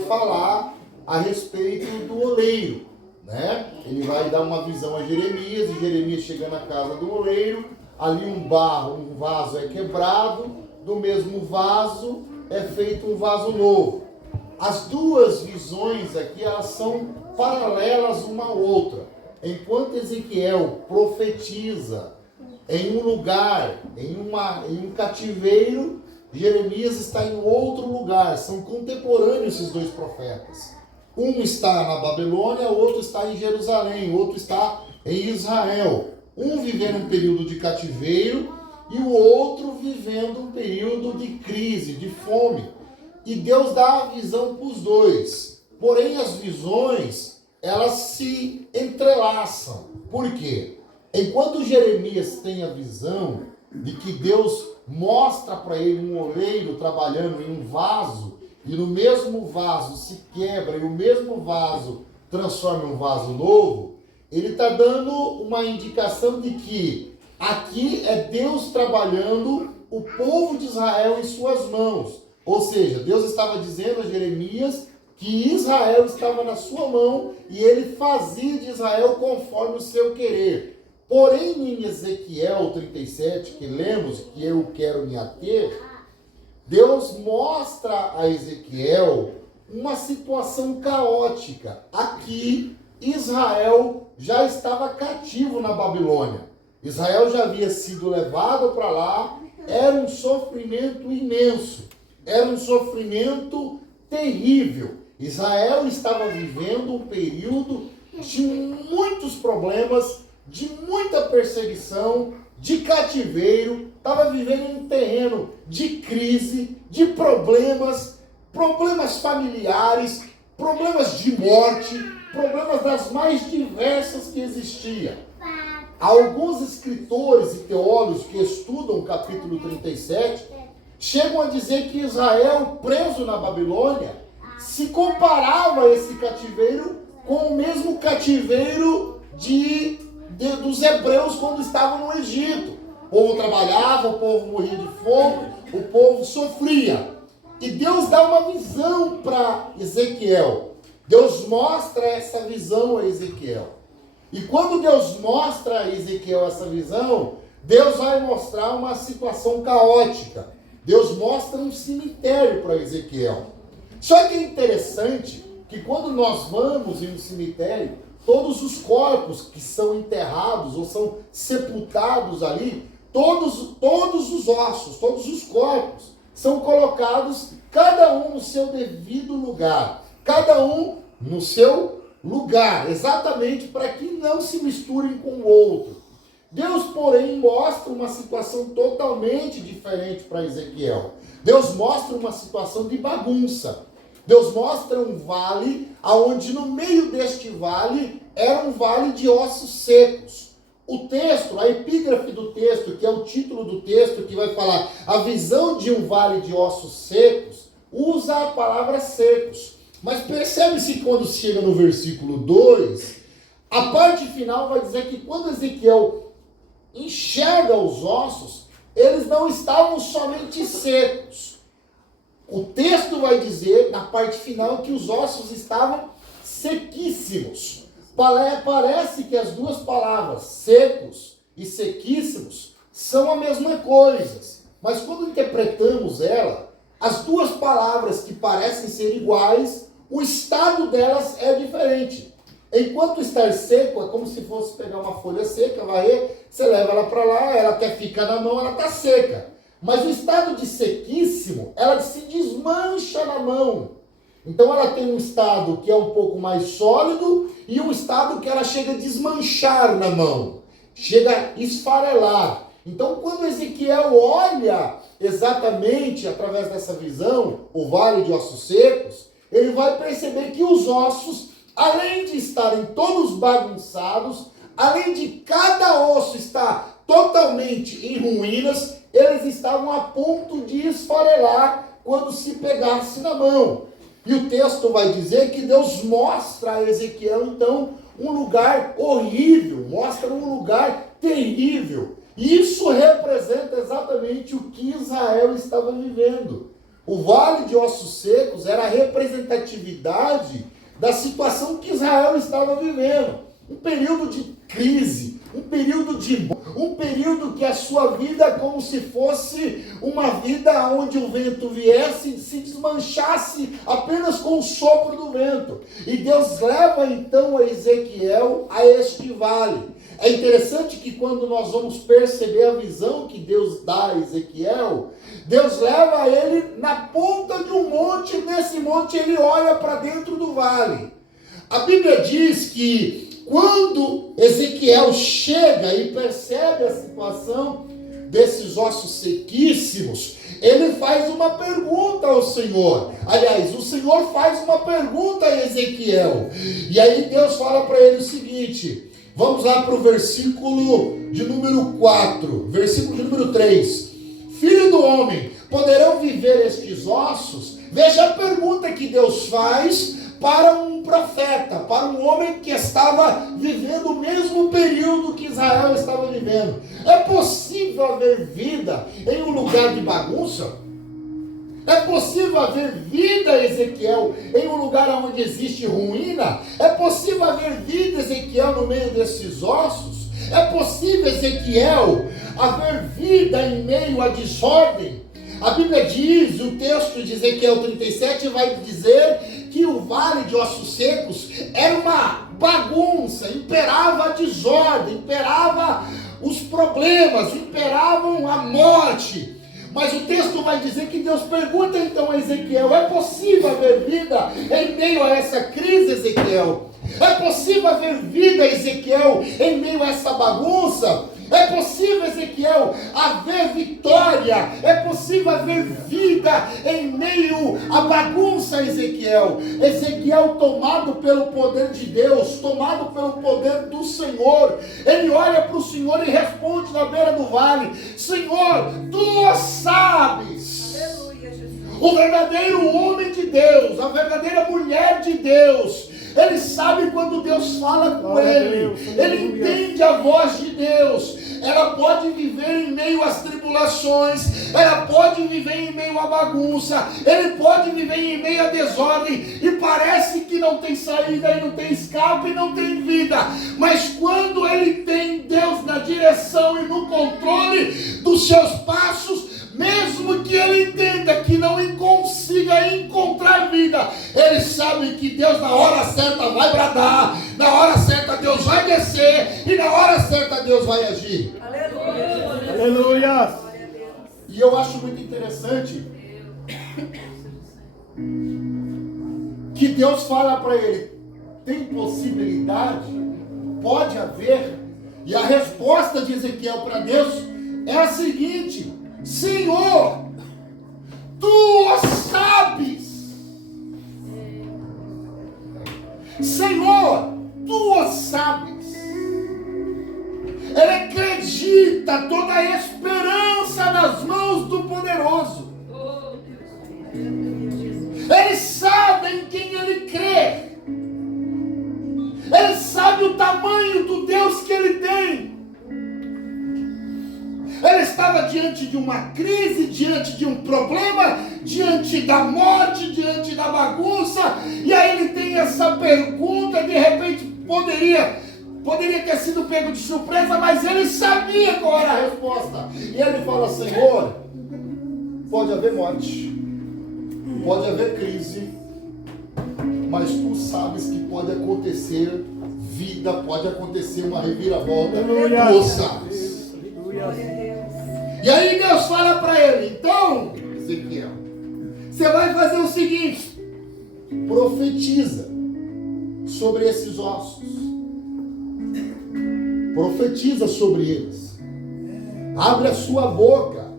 falar a respeito do oleiro, né? Ele vai dar uma visão a Jeremias, e Jeremias chega na casa do oleiro, ali um vaso é quebrado, do mesmo vaso é feito um vaso novo. As duas visões aqui, elas são paralelas uma à outra. Enquanto Ezequiel profetiza em um lugar, em um cativeiro, Jeremias está em outro lugar. São contemporâneos esses dois profetas. Um está na Babilônia, o outro está em Jerusalém, o outro está em Israel. Um vivendo um período de cativeiro e o outro vivendo um período de crise, de fome. E Deus dá a visão para os dois. Porém, as visões, elas se entrelaçam. Por quê? Enquanto Jeremias tem a visão de que Deus mostra para ele um oleiro trabalhando em um vaso, e no mesmo vaso se quebra e o mesmo vaso transforma em um vaso novo, ele está dando uma indicação de que aqui é Deus trabalhando o povo de Israel em suas mãos. Ou seja, Deus estava dizendo a Jeremias que Israel estava na sua mão e ele fazia de Israel conforme o seu querer. Porém, em Ezequiel 37, que lemos, que eu quero me ater, Deus mostra a Ezequiel uma situação caótica. Aqui, Israel já estava cativo na Babilônia. Israel já havia sido levado para lá, era um sofrimento imenso, era um sofrimento terrível. Israel estava vivendo um período de muitos problemas, de muita perseguição, de cativeiro, estava vivendo em um terreno de crise, de problemas familiares, problemas de morte, problemas das mais diversas que existiam. Alguns escritores e teólogos que estudam o capítulo 37 chegam a dizer que Israel, preso na Babilônia, se comparava a esse cativeiro com o mesmo cativeiro dos hebreus quando estavam no Egito. O povo trabalhava, o povo morria de fome, o povo sofria. E Deus dá uma visão para Ezequiel. Deus mostra essa visão a Ezequiel. E quando Deus mostra a Ezequiel essa visão, Deus vai mostrar uma situação caótica. Deus mostra um cemitério para Ezequiel. Só que é interessante que quando nós vamos em um cemitério, todos os corpos que são enterrados ou são sepultados ali, todos os ossos, todos os corpos são colocados, cada um no seu devido lugar, cada um no seu lugar, exatamente para que não se misturem com o outro. Deus, porém, mostra uma situação totalmente diferente para Ezequiel. Deus mostra uma situação de bagunça. Deus mostra um vale, onde no meio deste vale era um vale de ossos secos. O texto, a epígrafe do texto, que é o título do texto, que vai falar a visão de um vale de ossos secos, usa a palavra secos. Mas percebe-se que quando chega no versículo 2, a parte final vai dizer que quando Ezequiel enxerga os ossos, eles não estavam somente secos. O texto vai dizer, na parte final, que os ossos estavam sequíssimos. Parece que as duas palavras, secos e sequíssimos, são a mesma coisa. Mas quando interpretamos ela, as duas palavras que parecem ser iguais, o estado delas é diferente. Enquanto estar seco, é como se fosse pegar uma folha seca, varrer, você leva ela para lá, ela até fica na mão, ela está seca. Mas o estado de sequíssimo, ela se desmancha na mão. Então ela tem um estado que é um pouco mais sólido e um estado que ela chega a desmanchar na mão, chega a esfarelar. Então quando Ezequiel olha exatamente através dessa visão, o vale de ossos secos, ele vai perceber que os ossos, além de estarem todos bagunçados, além de cada osso estar totalmente em ruínas, eles estavam a ponto de esfarelar quando se pegasse na mão. E o texto vai dizer que Deus mostra a Ezequiel, então, um lugar horrível, mostra um lugar terrível. E isso representa exatamente o que Israel estava vivendo. O vale de ossos secos era a representatividade da situação que Israel estava vivendo. Um período de crise, um período que a sua vida é como se fosse uma vida onde o vento viesse e se desmanchasse apenas com o sopro do vento. E Deus leva então a Ezequiel a este vale. É interessante que quando nós vamos perceber a visão que Deus dá a Ezequiel, Deus leva ele na ponta de um monte, e nesse monte ele olha para dentro do vale. A Bíblia diz que quando Ezequiel chega e percebe a situação desses ossos sequíssimos, ele faz uma pergunta ao Senhor. Aliás, o Senhor faz uma pergunta a Ezequiel. E aí Deus fala para ele o seguinte, vamos lá para o versículo de número 4, versículo de número 3. Filho do homem, poderão viver estes ossos? Veja a pergunta que Deus faz para um profeta, para um homem que estava vivendo o mesmo período que Israel estava vivendo. É possível haver vida em um lugar de bagunça? É possível haver vida, Ezequiel, em um lugar onde existe ruína? É possível haver vida, Ezequiel, no meio desses ossos? É possível, Ezequiel, haver vida em meio à desordem? A Bíblia diz, o texto de Ezequiel 37 vai dizer que o vale de ossos secos era uma bagunça, imperava a desordem, imperava os problemas, imperavam a morte. Mas o texto vai dizer que Deus pergunta então a Ezequiel, é possível haver vida em meio a essa crise, Ezequiel? É possível haver vida, Ezequiel, em meio a essa bagunça? É possível, Ezequiel, haver vitória? É possível haver vida em meio à bagunça, Ezequiel? Ezequiel, tomado pelo poder de Deus, tomado pelo poder do Senhor, ele olha para o Senhor e responde na beira do vale, Senhor, tu sabes. Aleluia, Jesus. O verdadeiro homem de Deus, a verdadeira mulher de Deus, ele sabe quando Deus fala com ele, ele entende a voz de Deus. Ela pode viver em meio às tribulações, ela pode viver em meio à bagunça, ele pode viver em meio à desordem, e parece que não tem saída, e não tem escape, e não tem vida, mas quando ele tem Deus na direção e no controle dos seus passos, mesmo que ele entenda que não consiga encontrar vida, ele sabe que Deus na hora certa vai bradar, na hora certa Deus vai descer, e na hora certa Deus vai agir. Aleluia! Aleluia! E eu acho muito interessante que Deus fala para ele, tem possibilidade? Pode haver? E a resposta de Ezequiel para Deus é a seguinte, Senhor, tu sabes. Senhor, tu sabes. Ele acredita toda a esperança nas mãos do poderoso. Ele sabe em quem ele crê. Ele sabe o tamanho do Deus que ele tem. Ele estava diante de uma crise, diante de um problema, diante da morte, diante da bagunça, e aí ele tem essa pergunta, de repente poderia ter sido pego de surpresa, mas ele sabia qual era a resposta. E ele fala, Senhor, pode haver morte, pode haver crise, mas tu sabes que pode acontecer vida, pode acontecer uma reviravolta, tu sabes. E aí Deus fala para ele, então, Ezequiel, você vai fazer o seguinte, profetiza sobre esses ossos, profetiza sobre eles, abre a sua boca,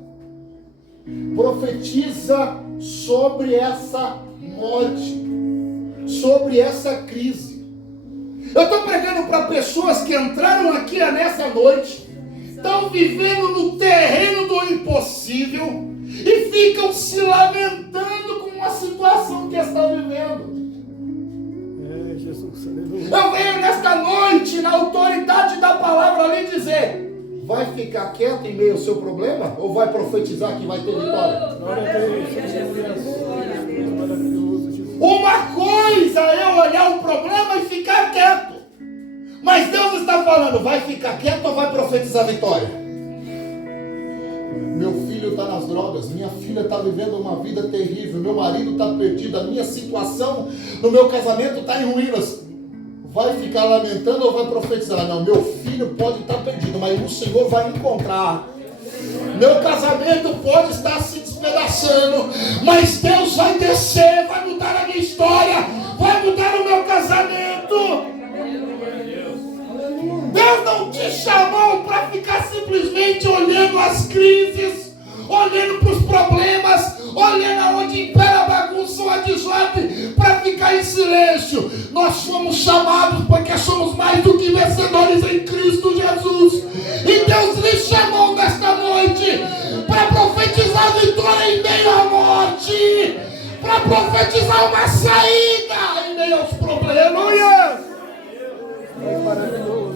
profetiza sobre essa morte, sobre essa crise. Eu estou pregando para pessoas que entraram aqui nessa noite, estão vivendo no terreno do impossível e ficam se lamentando com a situação que estão vivendo. Jesus, aleluia. Eu venho nesta noite, na autoridade da palavra, lhe dizer, vai ficar quieto em meio ao seu problema? Ou vai profetizar que vai ter vitória? Glória a Deus. Maravilhoso, Jesus. Uma coisa é olhar o problema e ficar quieto. Mas Deus está falando, vai ficar quieto ou vai profetizar vitória? Meu filho está nas drogas, minha filha está vivendo uma vida terrível, meu marido está perdido, a minha situação no meu casamento está em ruínas. Vai ficar lamentando ou vai profetizar? Não, meu filho pode estar perdido, mas o Senhor vai encontrar. Meu casamento pode estar se despedaçando, mas Deus vai descer, vai mudar a minha história, vai mudar o meu casamento. Deus não te chamou para ficar simplesmente olhando as crises, olhando para os problemas, olhando aonde impera a bagunça ou a desordem, para ficar em silêncio. Nós fomos chamados porque somos mais do que vencedores em Cristo Jesus. E Deus lhe chamou nesta noite para profetizar vitória em meio à morte, para profetizar uma saída em meio aos problemas. Maravilhoso.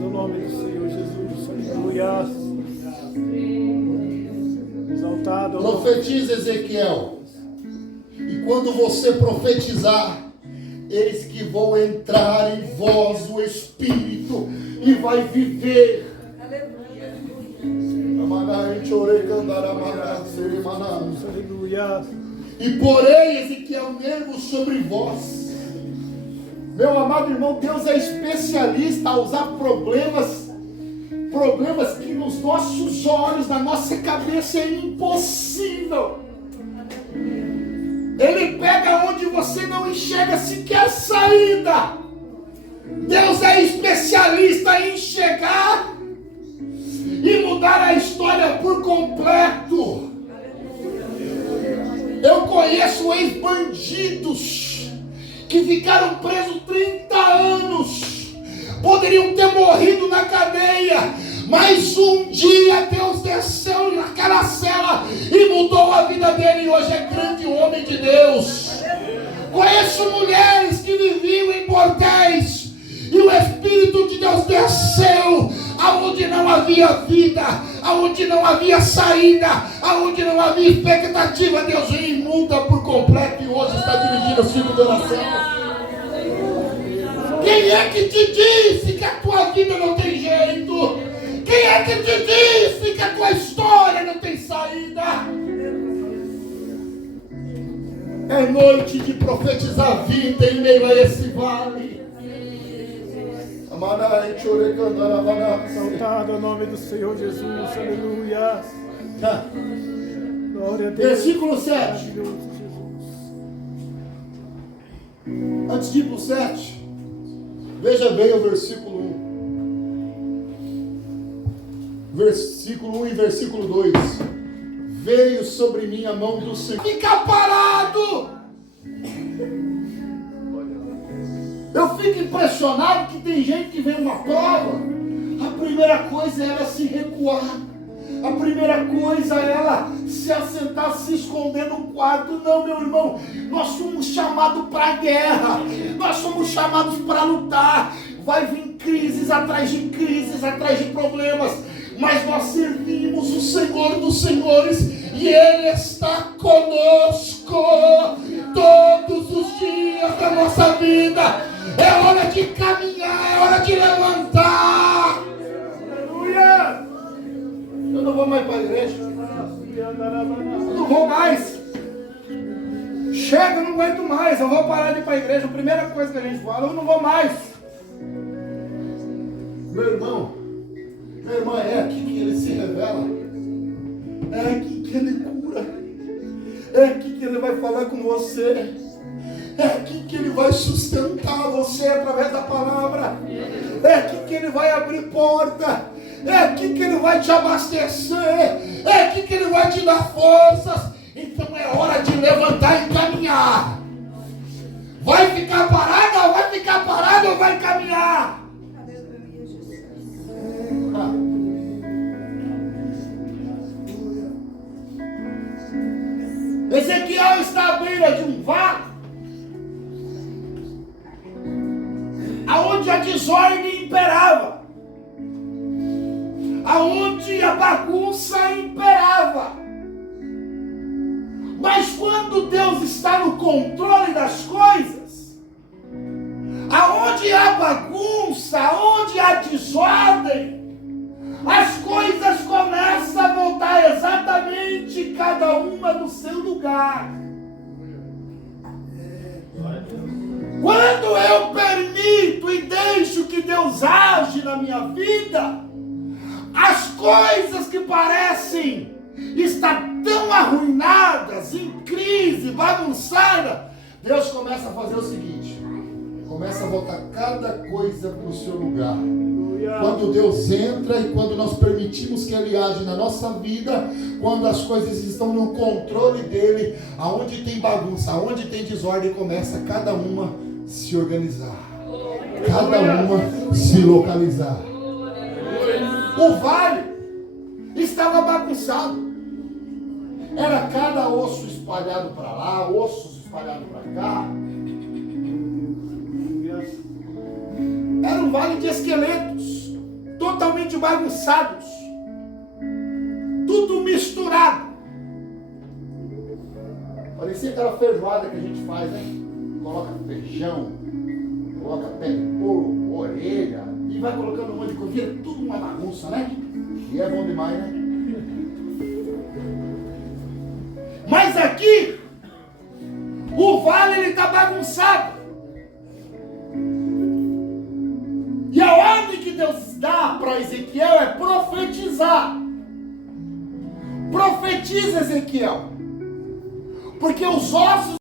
No nome do Senhor Jesus. Aleluia. Exaltado. Profetiza, Ezequiel. E quando você profetizar, eis que vão entrar em vós o Espírito e vai viver. Aleluia. E porém, Ezequiel, nervos sobre vós. Meu amado irmão, Deus é especialista a usar problemas que nos nossos olhos, na nossa cabeça é impossível. Ele pega onde você não enxerga sequer saída. Deus é especialista em chegar e mudar a história por completo. Eu conheço ex-bandidos que ficaram presos 30 anos, poderiam ter morrido na cadeia, mas um dia Deus desceu naquela cela e mudou a vida dele, e hoje é grande homem de Deus. Conheço mulheres que viviam em bordéis, e o Espírito de Deus desceu, aonde não havia vida, aonde não havia saída, aonde não havia expectativa, Deus veio e muda por completo, e hoje está dirigindo o filho de oração. Quem é que te disse que a tua vida não tem jeito? Quem é que te disse que a tua história não tem saída? É noite de profetizar vida em meio a esse vale. Exaltado o nome do Senhor Jesus. Aleluia. Glória a Deus. Versículo 7. Maravilhoso, Jesus. Antes de ir para o 7, veja bem o versículo 1. Versículo 1 e versículo 2. Veio sobre mim a mão do Senhor. Fica parado! Eu fico impressionado que tem gente que vê uma prova, a primeira coisa é ela se recuar. A primeira coisa é ela se assentar, se esconder no quarto. Não, meu irmão, nós somos chamados para a guerra, nós somos chamados para lutar. Vai vir crises atrás de problemas, mas nós servimos o Senhor dos Senhores e Ele está conosco todos os dias da nossa vida. É hora de caminhar, é hora de levantar. Aleluia! Eu não vou mais para a igreja. Eu não vou mais. Chega, eu não aguento mais. Eu vou parar de ir para a igreja. A primeira coisa que a gente fala, eu não vou mais. Meu irmão, minha irmã, é aqui que Ele se revela. É aqui que Ele cura. É aqui que Ele vai falar com você. É aqui que Ele vai sustentar você através da palavra. É aqui que Ele vai abrir porta. É aqui que Ele vai te abastecer. É aqui que Ele vai te dar forças. Então é hora de levantar e caminhar. Vai ficar parado ou vai ficar parado ou vai caminhar? Ezequiel está à beira de um vale, aonde a desordem imperava. bagunça imperava. Mas quando Deus está no controle das coisas, aonde há bagunça, aonde há desordem, as coisas começam a voltar exatamente cada uma no seu lugar. Quando eu permito e deixo que Deus age na minha vida, as coisas que parecem estar tão arruinadas, em crise, bagunçadas, Deus começa a fazer o seguinte: começa a voltar cada coisa para o seu lugar. Quando Deus entra e quando nós permitimos que Ele age na nossa vida, quando as coisas estão no controle dEle, aonde tem bagunça, aonde tem desordem, começa cada uma se organizar, cada uma se localizar. O vale estava bagunçado. Era cada osso espalhado para lá, ossos espalhados para cá. Era um vale de esqueletos, totalmente bagunçados, tudo misturado. Parecia aquela feijoada que a gente faz, né? Coloca feijão, coloca pé de porco, orelha, e vai colocando um monte de coisa, vira tudo uma bagunça, né? E é bom demais, né? Mas aqui, o vale ele está bagunçado. E a ordem que Deus dá para Ezequiel é profetizar. Profetiza, Ezequiel. Porque os ossos